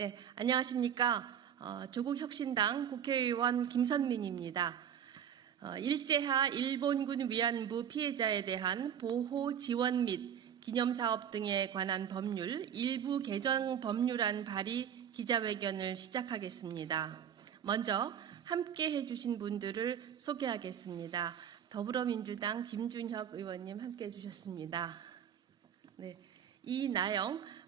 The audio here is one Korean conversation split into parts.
네, 안녕하십니까. 조국혁신당 국회의원 김선민입니다. 일제하 일본군 위안부 피해자에 대한 보호 지원 및 기념사업 등에 관한 법률 일부 개정 법률안 발의 기자회견을 시작하겠습니다. 먼저 함께 해주신 분들을 소개하겠습니다. 더불어민주당 김준혁 의원님 함께 해주셨습니다. 네, 이나영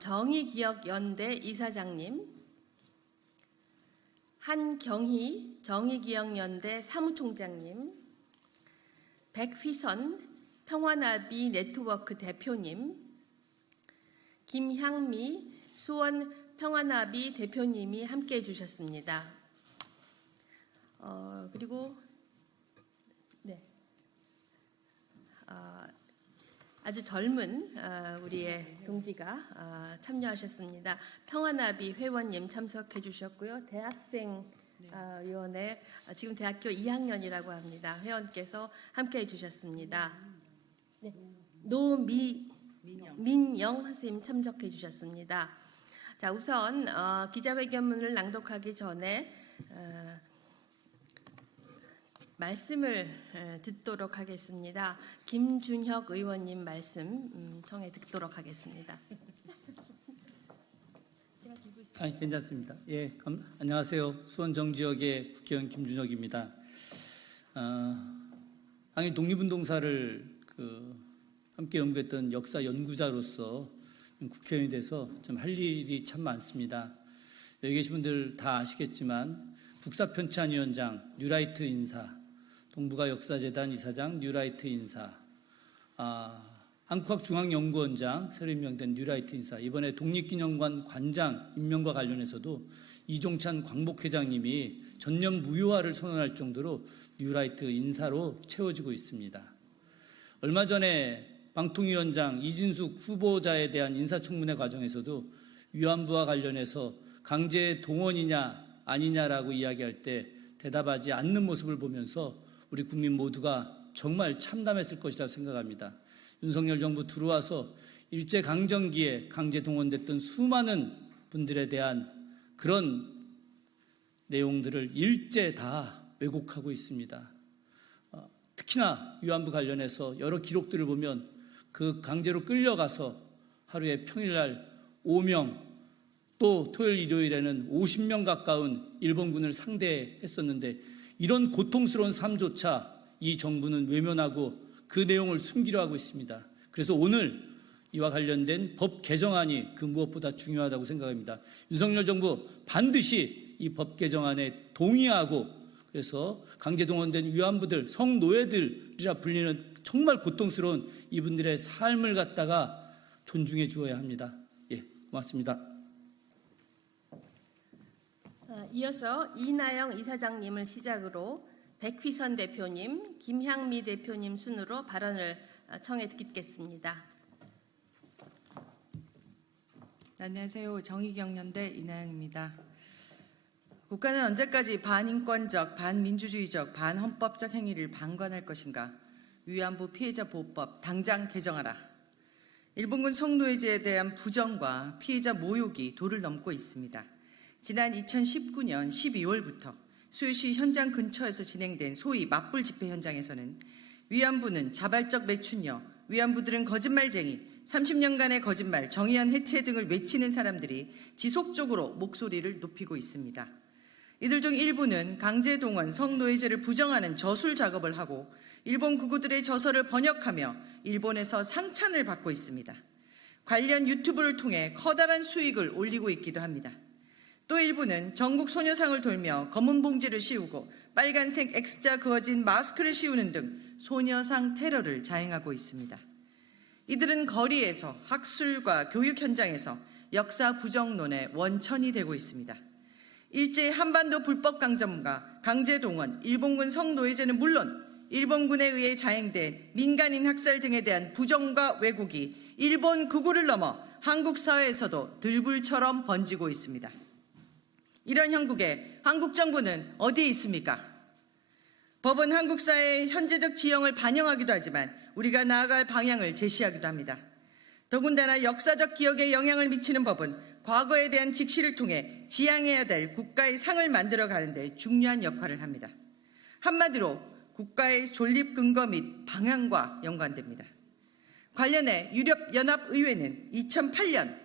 정의기억연대 이사장님, 한경희 정의기억연대 사무총장님, 백휘선 평화나비 네트워크 대표님, 김향미 수원 평화나비 대표님이 함께해 주셨습니다. 그리고 아주 젊은 우리의 동지가 참여하셨습니다. 평화나비 회원님 참석해 주셨고요. 대학생위원회 지금 대학교 2학년이라고 합니다. 회원께서 함께해 주셨습니다. 네, 노민영 선생님 참석해 주셨습니다. 자, 우선 기자회견문을 낭독하기 전에 말씀을 듣도록 하겠습니다. 김준혁 의원님 말씀 청해 듣도록 하겠습니다. 제가 들고 있습니다. 괜찮습니다. 예, 안녕하세요. 수원 정지역의 국회의원 김준혁입니다. 당일 독립운동사를 함께 연구했던 역사 연구자로서 국회의원이 돼서 좀 할 일이 참 많습니다. 여기 계신 분들 다 아시겠지만 국사편찬위원장 뉴라이트 인사, 동북아 역사재단 이사장 뉴라이트 인사, 한국학중앙연구원장 새로 임명된 뉴라이트 인사, 이번에 독립기념관 관장 임명과 관련해서도 이종찬 광복회장님이 전념 무효화를 선언할 정도로 뉴라이트 인사로 채워지고 있습니다. 얼마 전에 방통위원장 이진숙 후보자에 대한 인사청문회 과정에서도 위안부와 관련해서 강제 동원이냐 아니냐라고 이야기할 때 대답하지 않는 모습을 보면서 우리 국민 모두가 정말 참담했을 것이라고 생각합니다. 윤석열 정부 들어와서 일제강점기에 강제 동원됐던 수많은 분들에 대한 그런 내용들을 일제 다 왜곡하고 있습니다. 특히나 위안부 관련해서 여러 기록들을 보면 그 강제로 끌려가서 하루에 평일날 5명, 또 토요일 일요일에는 50명 가까운 일본군을 상대했었는데 이런 고통스러운 삶조차 이 정부는 외면하고 그 내용을 숨기려 하고 있습니다. 그래서 오늘 이와 관련된 법 개정안이 그 무엇보다 중요하다고 생각합니다. 윤석열 정부 반드시 이 법 개정안에 동의하고 그래서 강제동원된 위안부들, 성노예들이라 불리는 정말 고통스러운 이분들의 삶을 갖다가 존중해 주어야 합니다. 예, 고맙습니다. 이어서 이나영 이사장님을 시작으로 백휘선 대표님, 김향미 대표님 순으로 발언을 청해 듣겠습니다. 안녕하세요. 정의기억연대 이나영입니다. 국가는 언제까지 반인권적, 반민주주의적, 반헌법적 행위를 방관할 것인가? 위안부 피해자 보호법 당장 개정하라. 일본군 성노예제에 대한 부정과 피해자 모욕이 도를 넘고 있습니다. 지난 2019년 12월부터 수요시 현장 근처에서 진행된 소위 맞불 집회 현장에서는 위안부는 자발적 매춘녀, 위안부들은 거짓말쟁이, 30년간의 거짓말, 정의연 해체 등을 외치는 사람들이 지속적으로 목소리를 높이고 있습니다. 이들 중 일부는 강제동원, 성노예제를 부정하는 저술 작업을 하고 일본 극우들의 저서를 번역하며 일본에서 상찬을 받고 있습니다. 관련 유튜브를 통해 커다란 수익을 올리고 있기도 합니다. 또 일부는 전국 소녀상을 돌며 검은 봉지를 씌우고 빨간색 X자 그어진 마스크를 씌우는 등 소녀상 테러를 자행하고 있습니다. 이들은 거리에서 학술과 교육 현장에서 역사 부정론의 원천이 되고 있습니다. 일제 한반도 불법 강점과 강제동원, 일본군 성노예제는 물론 일본군에 의해 자행된 민간인 학살 등에 대한 부정과 왜곡이 일본 극우를 넘어 한국 사회에서도 들불처럼 번지고 있습니다. 이런 형국에 한국 정부는 어디에 있습니까? 법은 한국 사회의 현재적 지형을 반영하기도 하지만 우리가 나아갈 방향을 제시하기도 합니다. 더군다나 역사적 기억에 영향을 미치는 법은 과거에 대한 직시를 통해 지향해야 될 국가의 상을 만들어 가는데 중요한 역할을 합니다. 한마디로 국가의 존립 근거 및 방향과 연관됩니다. 관련해 유럽연합의회는 2008년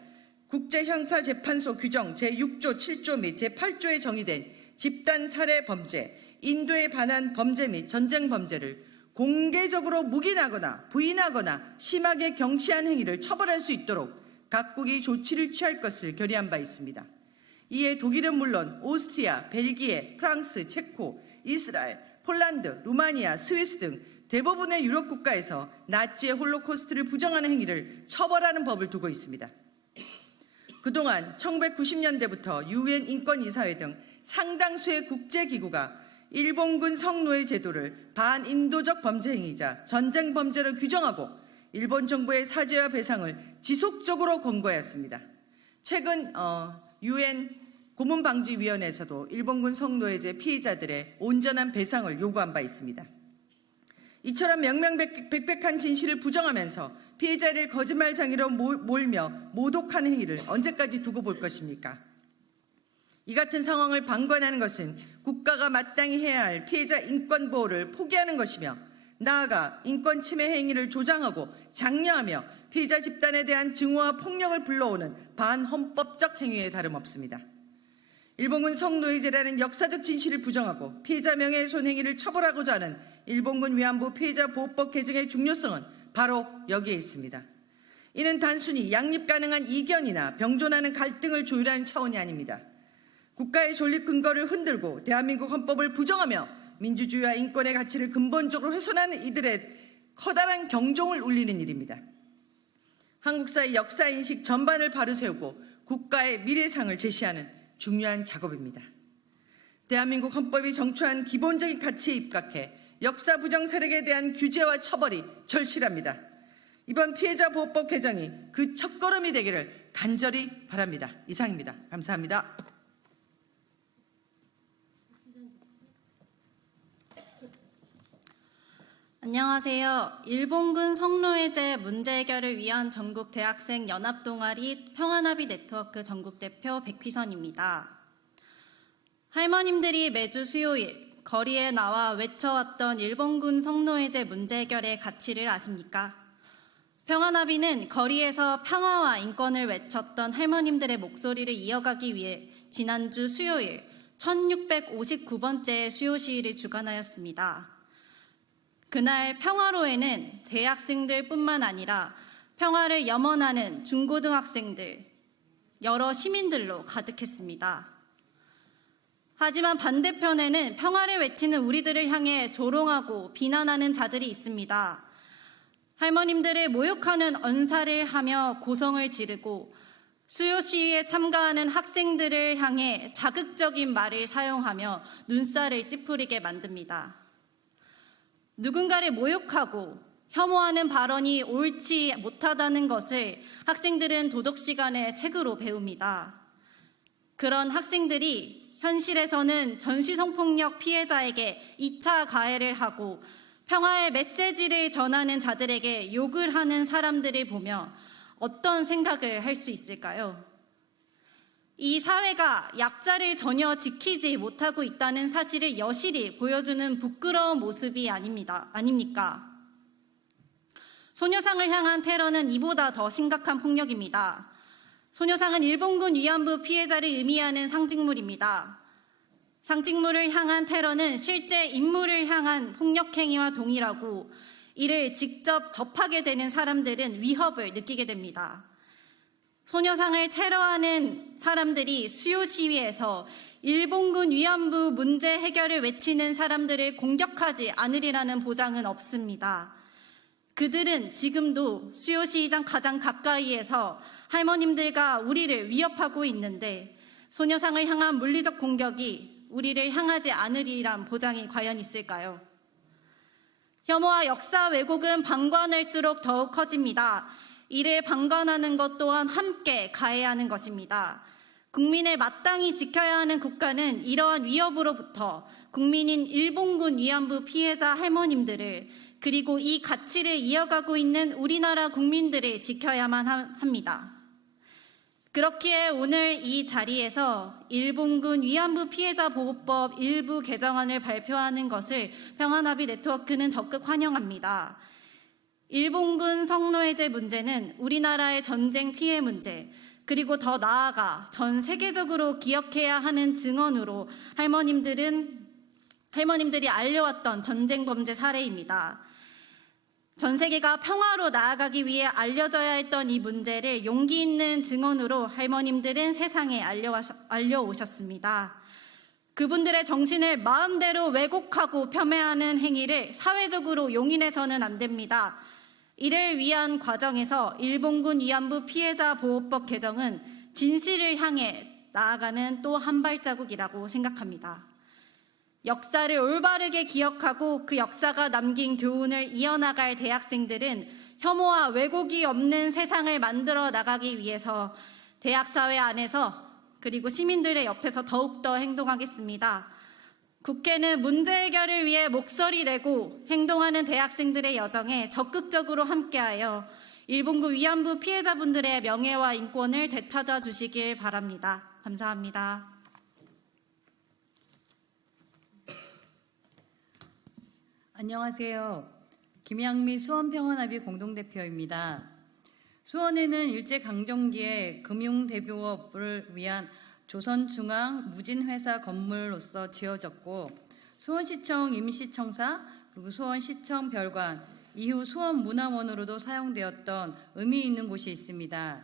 국제형사재판소 규정 제6조, 7조 및 제8조에 정의된 집단 살해 범죄, 인도에 반한 범죄 및 전쟁 범죄를 공개적으로 묵인하거나 부인하거나 심하게 경시한 행위를 처벌할 수 있도록 각국이 조치를 취할 것을 결의한 바 있습니다. 이에 독일은 물론 오스트리아, 벨기에, 프랑스, 체코, 이스라엘, 폴란드, 루마니아, 스위스 등 대부분의 유럽 국가에서 나치의 홀로코스트를 부정하는 행위를 처벌하는 법을 두고 있습니다. 그동안 1990년대부터 유엔 인권이사회 등 상당수의 국제기구가 일본군 성노예 제도를 반인도적 범죄 행위자, 전쟁 범죄로 규정하고 일본 정부의 사죄와 배상을 지속적으로 권고하였습니다. 최근 유엔 고문방지위원회에서도 일본군 성노예제 피해자들의 온전한 배상을 요구한 바 있습니다. 이처럼 명명백백한 진실을 부정하면서 피해자를 거짓말쟁이로 몰며 모독하는 행위를 언제까지 두고 볼 것입니까? 이 같은 상황을 방관하는 것은 국가가 마땅히 해야 할 피해자 인권 보호를 포기하는 것이며 나아가 인권 침해 행위를 조장하고 장려하며 피해자 집단에 대한 증오와 폭력을 불러오는 반헌법적 행위에 다름없습니다. 일본군 성노예제라는 역사적 진실을 부정하고 피해자 명예훼손 행위를 처벌하고자 하는 일본군 위안부 피해자 보호법 개정의 중요성은 바로 여기에 있습니다. 이는 단순히 양립 가능한 이견이나 병존하는 갈등을 조율하는 차원이 아닙니다. 국가의 존립 근거를 흔들고 대한민국 헌법을 부정하며 민주주의와 인권의 가치를 근본적으로 훼손하는 이들의 커다란 경종을 울리는 일입니다. 한국사의 역사인식 전반을 바로세우고 국가의 미래상을 제시하는 중요한 작업입니다. 대한민국 헌법이 정초한 기본적인 가치에 입각해 역사 부정 세력에 대한 규제와 처벌이 절실합니다. 이번 피해자 보호법 개정이 그 첫걸음이 되기를 간절히 바랍니다. 이상입니다. 감사합니다. 안녕하세요. 일본군 성노예제 문제 해결을 위한 전국 대학생 연합동아리 평화나비 네트워크 전국대표 백휘선입니다. 할머님들이 매주 수요일 거리에 나와 외쳐왔던 일본군 성노예제 문제 해결의 가치를 아십니까? 평화나비는 거리에서 평화와 인권을 외쳤던 할머님들의 목소리를 이어가기 위해 지난주 수요일 1659번째 수요 시위를 주관하였습니다. 그날 평화로에는 대학생들뿐만 아니라 평화를 염원하는 중고등학생들, 여러 시민들로 가득했습니다. 하지만 반대편에는 평화를 외치는 우리들을 향해 조롱하고 비난하는 자들이 있습니다. 할머님들을 모욕하는 언사를 하며 고성을 지르고 수요 시위에 참가하는 학생들을 향해 자극적인 말을 사용하며 눈살을 찌푸리게 만듭니다. 누군가를 모욕하고 혐오하는 발언이 옳지 못하다는 것을 학생들은 도덕 시간에 책으로 배웁니다. 그런 학생들이 현실에서는 전시성폭력 피해자에게 2차 가해를 하고 평화의 메시지를 전하는 자들에게 욕을 하는 사람들을 보며 어떤 생각을 할 수 있을까요? 이 사회가 약자를 전혀 지키지 못하고 있다는 사실을 여실히 보여주는 부끄러운 모습이 아닙니까? 소녀상을 향한 테러는 이보다 더 심각한 폭력입니다. 소녀상은 일본군 위안부 피해자를 의미하는 상징물입니다. 상징물을 향한 테러는 실제 인물을 향한 폭력행위와 동일하고 이를 직접 접하게 되는 사람들은 위협을 느끼게 됩니다. 소녀상을 테러하는 사람들이 수요 시위에서 일본군 위안부 문제 해결을 외치는 사람들을 공격하지 않으리라는 보장은 없습니다. 그들은 지금도 수요 시위장 가장 가까이에서 할머님들과 우리를 위협하고 있는데 소녀상을 향한 물리적 공격이 우리를 향하지 않으리란 보장이 과연 있을까요? 혐오와 역사 왜곡은 방관할수록 더욱 커집니다. 이를 방관하는 것 또한 함께 가해야 하는 것입니다. 국민을 마땅히 지켜야 하는 국가는 이러한 위협으로부터 국민인 일본군 위안부 피해자 할머님들을 그리고 이 가치를 이어가고 있는 우리나라 국민들을 지켜야만 합니다. 그렇기에 오늘 이 자리에서 일본군 위안부 피해자 보호법 일부 개정안을 발표하는 것을 평화나비 네트워크는 적극 환영합니다. 일본군 성노예제 문제는 우리나라의 전쟁 피해 문제, 그리고 더 나아가 전 세계적으로 기억해야 하는 증언으로 할머님들이 알려왔던 전쟁 범죄 사례입니다. 전 세계가 평화로 나아가기 위해 알려져야 했던 이 문제를 용기 있는 증언으로 할머님들은 세상에 알려오셨습니다. 그분들의 정신을 마음대로 왜곡하고 폄훼하는 행위를 사회적으로 용인해서는 안 됩니다. 이를 위한 과정에서 일본군 위안부 피해자 보호법 개정은 진실을 향해 나아가는 또 한 발자국이라고 생각합니다. 역사를 올바르게 기억하고 그 역사가 남긴 교훈을 이어나갈 대학생들은 혐오와 왜곡이 없는 세상을 만들어 나가기 위해서 대학사회 안에서 그리고 시민들의 옆에서 더욱더 행동하겠습니다. 국회는 문제 해결을 위해 목소리 내고 행동하는 대학생들의 여정에 적극적으로 함께하여 일본군 위안부 피해자분들의 명예와 인권을 되찾아 주시길 바랍니다. 감사합니다. 안녕하세요. 김양미 수원평화나비 공동대표입니다. 수원에는 일제강점기에 금융대표업을 위한 조선중앙 무진회사 건물로서 지어졌고 수원시청 임시청사 그리고 수원시청 별관 이후 수원문화원으로도 사용되었던 의미 있는 곳이 있습니다.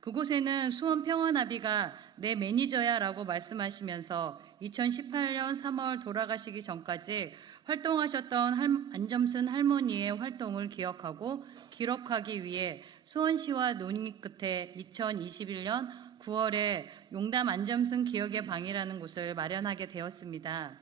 그곳에는 수원평화나비가 내 매니저야 라고 말씀하시면서 2018년 3월 돌아가시기 전까지 활동하셨던 안점순 할머니의 활동을 기억하고 기록하기 위해 수원시와 논의 끝에 2021년 9월에 용담 안점순 기억의 방이라는 곳을 마련하게 되었습니다.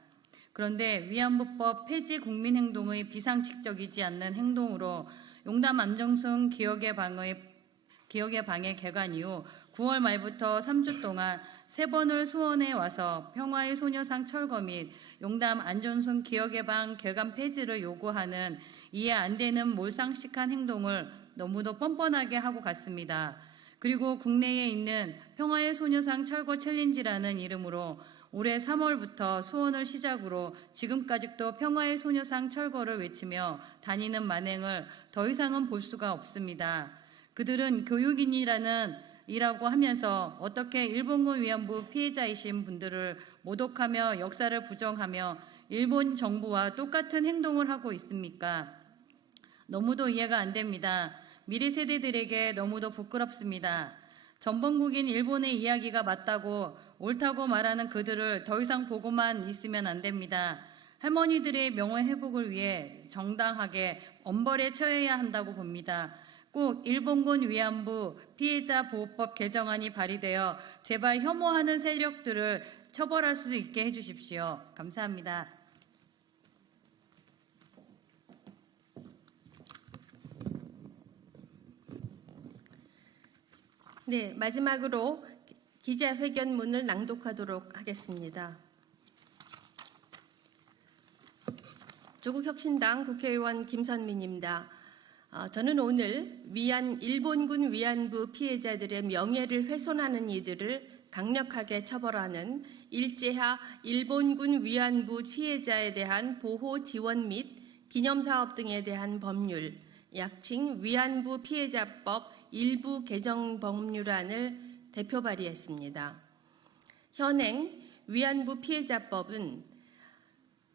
그런데 위안부법 폐지 국민행동의 비상식적이지 않는 행동으로 용담 안점순 기억의 방의 개관 이후 9월 말부터 3주 동안 3번을 수원에 와서 평화의 소녀상 철거 및 용담 안점순 기억의 방 개관 폐지를 요구하는 이해 안 되는 몰상식한 행동을 너무도 뻔뻔하게 하고 갔습니다. 그리고 국내에 있는 평화의 소녀상 철거 챌린지라는 이름으로 올해 3월부터 수원을 시작으로 지금까지도 평화의 소녀상 철거를 외치며 다니는 만행을 더 이상은 볼 수가 없습니다. 그들은 교육인이라고 하면서 어떻게 일본군 위안부 피해자이신 분들을 모독하며 역사를 부정하며 일본 정부와 똑같은 행동을 하고 있습니까? 너무도 이해가 안 됩니다. 미래 세대들에게 너무도 부끄럽습니다. 전범국인 일본의 이야기가 맞다고 옳다고 말하는 그들을 더 이상 보고만 있으면 안 됩니다. 할머니들의 명예 회복을 위해 정당하게 엄벌에 처해야 한다고 봅니다. 꼭 일본군 위안부 피해자 보호법 개정안이 발의되어 제발 혐오하는 세력들을 처벌할 수 있게 해주십시오. 감사합니다. 네, 마지막으로 기자회견문을 낭독하도록 하겠습니다. 조국혁신당 국회의원 김선민입니다. 저는 오늘 일본군 위안부 피해자들의 명예를 훼손하는 이들을 강력하게 처벌하는 일제하 일본군 위안부 피해자에 대한 보호 지원 및 기념사업 등에 대한 법률, 약칭 위안부 피해자법 일부 개정 법률안을 대표 발의했습니다. 현행 위안부 피해자법은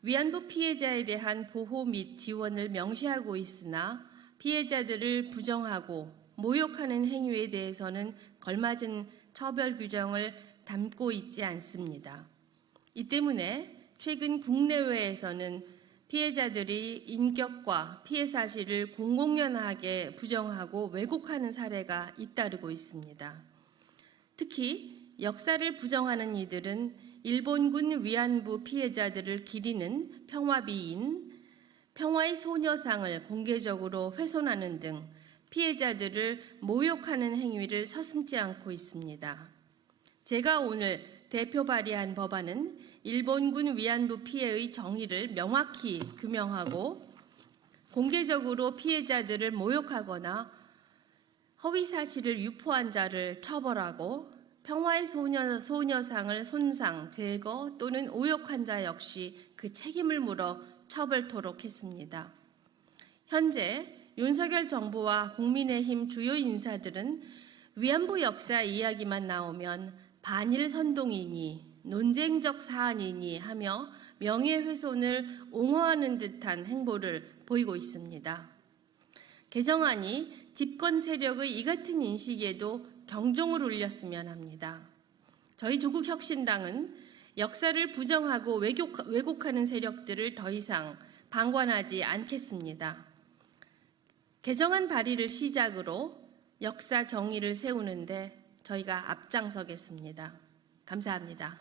위안부 피해자에 대한 보호 및 지원을 명시하고 있으나 피해자들을 부정하고 모욕하는 행위에 대해서는 걸맞은 처벌 규정을 담고 있지 않습니다. 이 때문에 최근 국내외에서는 피해자들이 인격과 피해 사실을 공공연하게 부정하고 왜곡하는 사례가 잇따르고 있습니다. 특히 역사를 부정하는 이들은 일본군 위안부 피해자들을 기리는 평화비인 평화의 소녀상을 공개적으로 훼손하는 등 피해자들을 모욕하는 행위를 서슴지 않고 있습니다. 제가 오늘 대표 발의한 법안은 일본군 위안부 피해의 정의를 명확히 규명하고 공개적으로 피해자들을 모욕하거나 허위 사실을 유포한 자를 처벌하고 평화의 소녀상을 손상, 제거 또는 오역한 자 역시 그 책임을 물어 처벌토록 했습니다. 현재 윤석열 정부와 국민의힘 주요 인사들은 위안부 역사 이야기만 나오면 반일 선동이니 논쟁적 사안이니 하며 명예훼손을 옹호하는 듯한 행보를 보이고 있습니다. 개정안이 집권 세력의 이 같은 인식에도 경종을 울렸으면 합니다. 저희 조국혁신당은 역사를 부정하고 왜곡하는 세력들을 더 이상 방관하지 않겠습니다. 개정안 발의를 시작으로 역사 정의를 세우는데 저희가 앞장서겠습니다. 감사합니다.